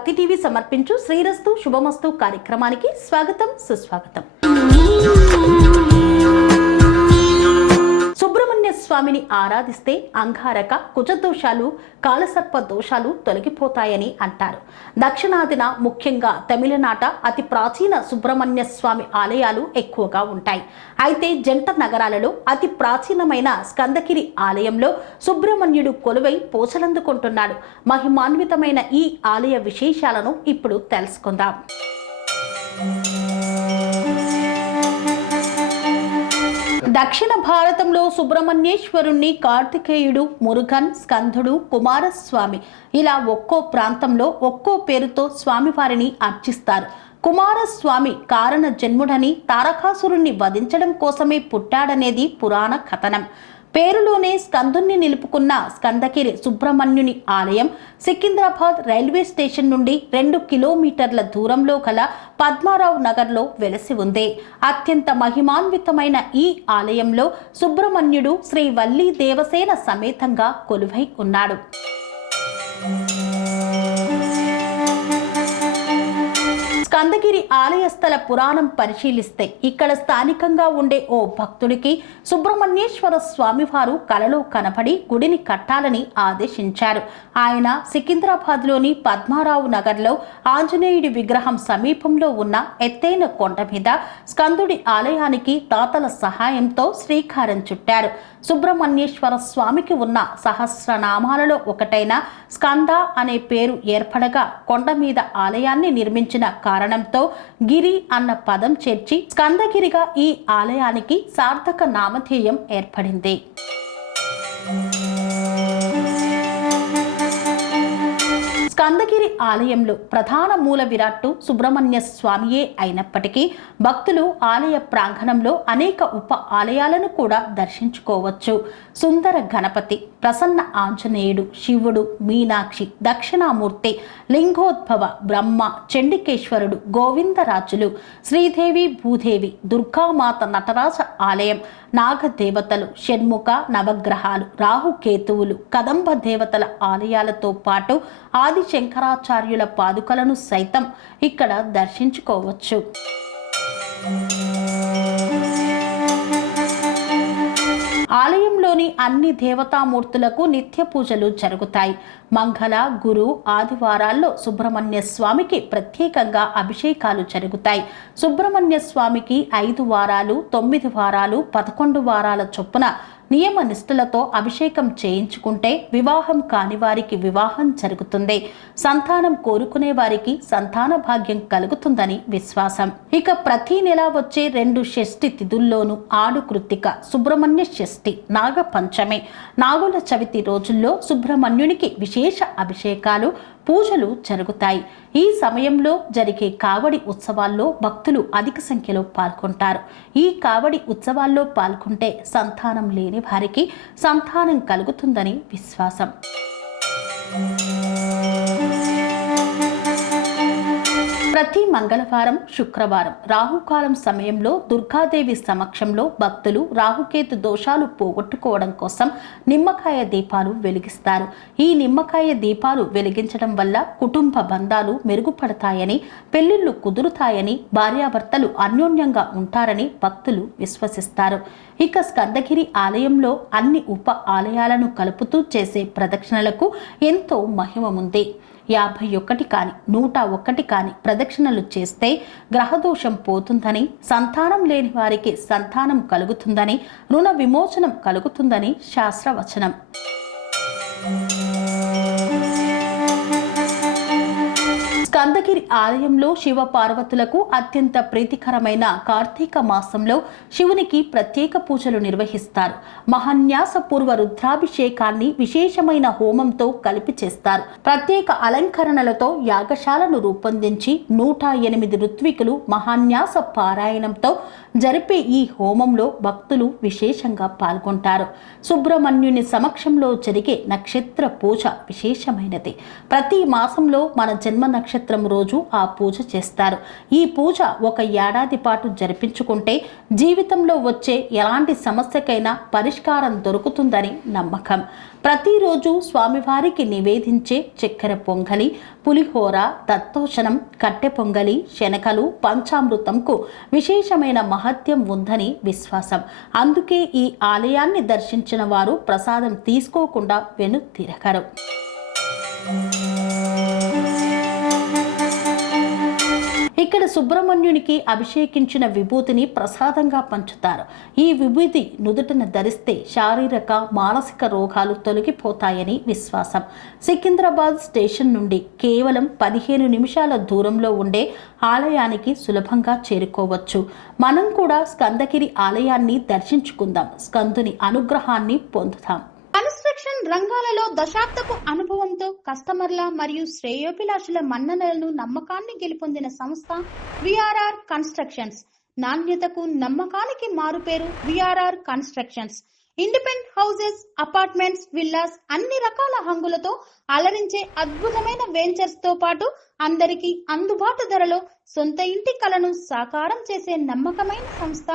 భక్తి టీవీ సమర్పించు శ్రీరస్తు శుభమస్తు కార్యక్రమానికి స్వాగతం సుస్వాగతం. సుబ్రహ్మణ్య స్వామిని ఆరాధిస్తే అంగారక కుజదోషాలు కాలసర్ప దోషాలు తొలగిపోతాయని అంటారు. దక్షిణాదిన ముఖ్యంగా తమిళనాట అతి ప్రాచీన సుబ్రహ్మణ్య స్వామి ఆలయాలు ఎక్కువగా ఉంటాయి. అయితే జంట నగరాలలో అతి ప్రాచీనమైన స్కందగిరి ఆలయంలో సుబ్రహ్మణ్యుడు కొలువై పూజలందుకుంటున్నాడు. మహిమాన్వితమైన ఈ ఆలయ విశేషాలను ఇప్పుడు తెలుసుకుందాం. దక్షిణ భారతంలో సుబ్రహ్మణ్యేశ్వరుణ్ణి కార్తికేయుడు, మురుగన్, స్కందుడు, కుమారస్వామి ఇలా ఒక్కో ప్రాంతంలో ఒక్కో పేరుతో స్వామివారిని అర్చిస్తారు. కుమారస్వామి కారణ జన్ముడని, తారకాసురుణ్ణి వధించడం కోసమే పుట్టాడనేది పురాణ కథనం. పేరులోనే స్కందుని నిలుపుకున్న స్కందగిరి సుబ్రహ్మణ్యుని ఆలయం సికింద్రాబాద్ రైల్వే స్టేషన్ నుండి 2 కిలోమీటర్ల దూరంలో గల పద్మారావు నగర్లో వెలసి ఉంది. అత్యంత మహిమాన్వితమైన ఈ ఆలయంలో సుబ్రహ్మణ్యుడు శ్రీ వల్లీ దేవసేన సమేతంగా కొలువై ఉన్నాడు. స్కందగిరి ఆలయ స్థల పురాణం పరిశీలిస్తే ఇక్కడ స్థానికంగా ఉండే ఓ భక్తుడికి సుబ్రహ్మణ్యేశ్వర స్వామివారు కలలో కనపడి గుడిని కట్టాలని ఆదేశించారు. ఆయన సికింద్రాబాద్లోని పద్మారావు నగర్లో ఆంజనేయుడి విగ్రహం సమీపంలో ఉన్న ఎత్తైన కొండ మీద స్కందుడి ఆలయానికి దాతల సహాయంతో శ్రీకారం చుట్టారు. సుబ్రహ్మణ్యేశ్వర స్వామికి ఉన్న సహస్రనామాలలో ఒకటైన స్కంద అనే పేరు ఏర్పడగా కొండ మీద ఆలయాన్ని నిర్మించిన కారణంతో గిరి అన్న పదం చేర్చి స్కందగిరిగా ఈ ఆలయానికి సార్థక నామధేయం ఏర్పడింది. స్కందగిరి ఆలయంలో ప్రధాన మూల విరాట్టు సుబ్రహ్మణ్య స్వామియే అయినప్పటికీ భక్తులు ఆలయ ప్రాంగణంలో అనేక ఉప ఆలయాలను కూడా దర్శించుకోవచ్చు. సుందర గణపతి, ప్రసన్న ఆంజనేయుడు, శివుడు, మీనాక్షి, దక్షిణామూర్తి, లింగోద్భవ, బ్రహ్మ, చండికేశ్వరుడు, గోవిందరాజులు, శ్రీదేవి, భూదేవి, దుర్గామాత, నటరాజ ఆలయం, నాగదేవతలు, షణ్ముఖ నవగ్రహాలు, రాహుకేతువులు, కదంబ దేవతల ఆలయాలతో పాటు ఆది శంకరాచార్యుల పాదుకలను సైతం ఇక్కడ దర్శించుకోవచ్చు. ఆలయంలోని అన్ని దేవతామూర్తులకు నిత్య పూజలు జరుగుతాయి. మంగళ, గురు, ఆదివారాల్లో సుబ్రహ్మణ్య స్వామికి ప్రత్యేకంగా అభిషేకాలు జరుగుతాయి. సుబ్రహ్మణ్య స్వామికి 5 వారాలు, 9 వారాలు, 11 వారాల చొప్పున నియమ నిష్ఠలతో అభిషేకం చేయించుకుంటే వివాహం కాని వారికి వివాహం జరుగుతుంది. సంతానం కోరుకునే వారికి సంతాన భాగ్యం కలుగుతుందని విశ్వాసం. ఇక ప్రతి నెల వచ్చే 2 షష్ఠి తిథుల్లోనూ ఆడు కృత్తిక, సుబ్రహ్మణ్య షష్ఠి, నాగ పంచమి, నాగుల చవితి రోజుల్లో సుబ్రహ్మణ్యునికి విశేష అభిషేకాలు, పూజలు జరుగుతాయి. ఈ సమయంలో జరిగే కావడి ఉత్సవాల్లో భక్తులు అధిక సంఖ్యలో పాల్గొంటారు. ఈ కావడి ఉత్సవాల్లో పాల్గొంటే సంతానం లేని వారికి సంతానం కలుగుతుందని విశ్వాసం. ప్రతి మంగళవారం, శుక్రవారం రాహుకాలం సమయంలో దుర్గాదేవి సమక్షంలో భక్తులు రాహుకేతు దోషాలు పోగొట్టుకోవడం కోసం నిమ్మకాయ దీపాలు వెలిగిస్తారు. ఈ నిమ్మకాయ దీపాలు వెలిగించడం వల్ల కుటుంబ బంధాలు మెరుగుపడతాయని, పెళ్లిళ్లు కుదురుతాయని, భార్యాభర్తలు అన్యోన్యంగా ఉంటారని భక్తులు విశ్వసిస్తారు. ఇక స్కందగిరి ఆలయంలో అన్ని ఉప ఆలయాలను కలుపుతూ చేసే ప్రదక్షిణలకు ఎంతో మహిమ ఉంది. 51 కాని 101 కాని ప్రదక్షిణలు చేస్తే గ్రహదోషం పోతుందని, సంతానం లేని వారికి సంతానం కలుగుతుందని, రుణ విమోచనం కలుగుతుందని శాస్త్రవచనం. స్కందగిరి ఆలయంలో శివ పార్వతులకు అత్యంత ప్రీతికరమైన కార్తీక మాసంలో శివునికి ప్రత్యేక పూజలు నిర్వహిస్తారు. మహాన్యాస పూర్వ రుద్రాభిషేకాన్ని విశేషమైన హోమంతో కలిపి చేస్తారు. ప్రత్యేక అలంకరణలతో యాగశాలను రూపొందించి 108 ఋత్వికులు మహాన్యాస పారాయణంతో జరిపే ఈ హోమంలో భక్తులు విశేషంగా పాల్గొంటారు. సుబ్రహ్మణ్యుని సమక్షంలో జరిగే నక్షత్ర పూజ విశేషమైనది. ప్రతి మాసంలో మన జన్మ నక్షత్రం నక్షత్రం రోజు ఆ పూజ చేస్తారు. ఈ పూజ ఒక ఏడాది పాటు జరిపించుకుంటే జీవితంలో వచ్చే ఎలాంటి సమస్యకైనా పరిష్కారం దొరుకుతుందని నమ్మకం. ప్రతిరోజు స్వామివారికి నివేదించే చక్కెర పొంగలి, పులిహోర, దత్తోషణం, కట్టె పొంగలి, శనగలు, పంచామృతంకు విశేషమైన మహత్యం ఉందని విశ్వాసం. అందుకే ఈ ఆలయాన్ని దర్శించిన వారు ప్రసాదం తీసుకోకుండా వెనుతిరగరు. ఇక్కడ సుబ్రహ్మణ్యునికి అభిషేకించిన విభూతిని ప్రసాదంగా పంచుతారు. ఈ విభూతి నుదుటను ధరిస్తే శారీరక, మానసిక రోగాలు తొలగిపోతాయని విశ్వాసం. సికింద్రాబాద్ స్టేషన్ నుండి కేవలం 15 నిమిషాల దూరంలో ఉండే ఆలయానికి సులభంగా చేరుకోవచ్చు. మనం కూడా స్కందగిరి ఆలయాన్ని దర్శించుకుందాం, స్కందుని అనుగ్రహాన్ని పొందుతాం. కన్స్ట్రక్షన్ రంగాలలో దశాబ్దపు అనుభవంతో కస్టమర్ల మరియు శ్రేయోభిలాషుల మన్ననలను, నమ్మకాన్ని గెలుపొందిన సంస్థ విఆర్ఆర్ కన్స్ట్రక్షన్స్. నాణ్యతకు, నమ్మకానికి మారుపేరు V R R constructions. Independent houses, apartments, villas అన్ని రకాల హంగులతో అలరించే అద్భుతమైన వెంచర్స్ తో పాటు అందరికీ అందుబాటు ధరలో సొంత ఇంటి కలను సాకారం చేసే నమ్మకమైన సంస్థ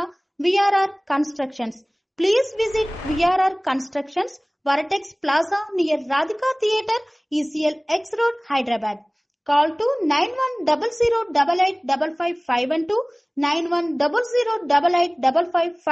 VRR constructions. Please visit VRR Constructions, Varatex Plaza near Radhika Theatre, ECL X Road, Hyderabad. Call to 9100885551 9100885559.